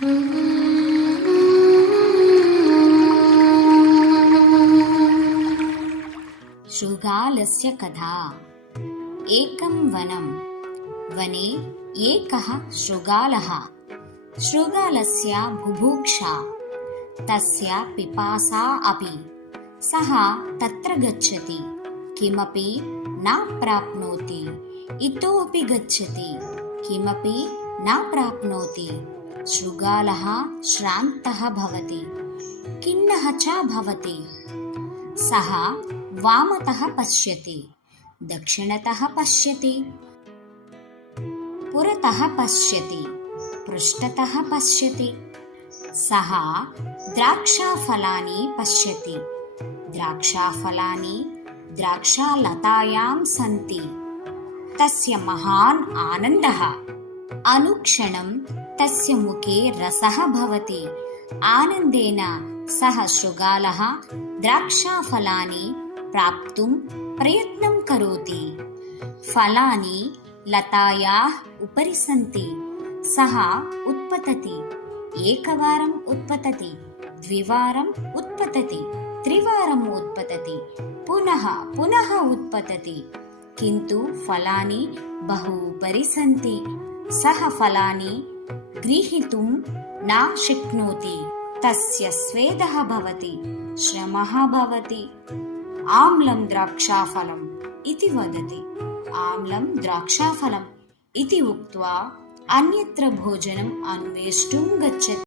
शृगालस्य कथा। एकं वनं, वने एकः शृगालः। शृगालस्य बुभुक्षा, तस्य पिपासा अपि। सः तत्र गच्छति, किमपि न प्राप्नोति, इतोऽपि गच्छति, किमपि न प्राप्नोति। शृगालः श्रान्तः भवति, खिन्नः च भवति। सः वामतः पश्यति, दक्षिणतः पश्यति, पुरतः पश्यति, पृष्ठतः पश्यति। सः द्राक्षाफलानि पश्यति। द्राक्षाफलानि द्राक्षालतायां सन्ति। तस्य महान् आनन्दः। अनुक्षणं तस्य मुखे रसः भवति। आनन्देन सः शृगालः द्राक्षाफलानि प्राप्तुं प्रयत्नं करोति। फलानि लतायाः उपरि सन्ति। सः उत्पतति। एकवारम् उत्पतति, द्विवारम् उत्पतति, त्रिवारम् उत्पतति, पुनः पुनः उत्पतति, किन्तु फलानि बहु उपरि सन्ति। सः फलानि ग्रहीतुं न शक्नोति। तस्य स्वेदः भवति, श्रमः भवति। आम्लं द्राक्षाफलम् इति वदति। आम्लं द्राक्षाफलम् इति उक्त्वा अन्यत्र भोजनम् अन्वेष्टुं गच्छति।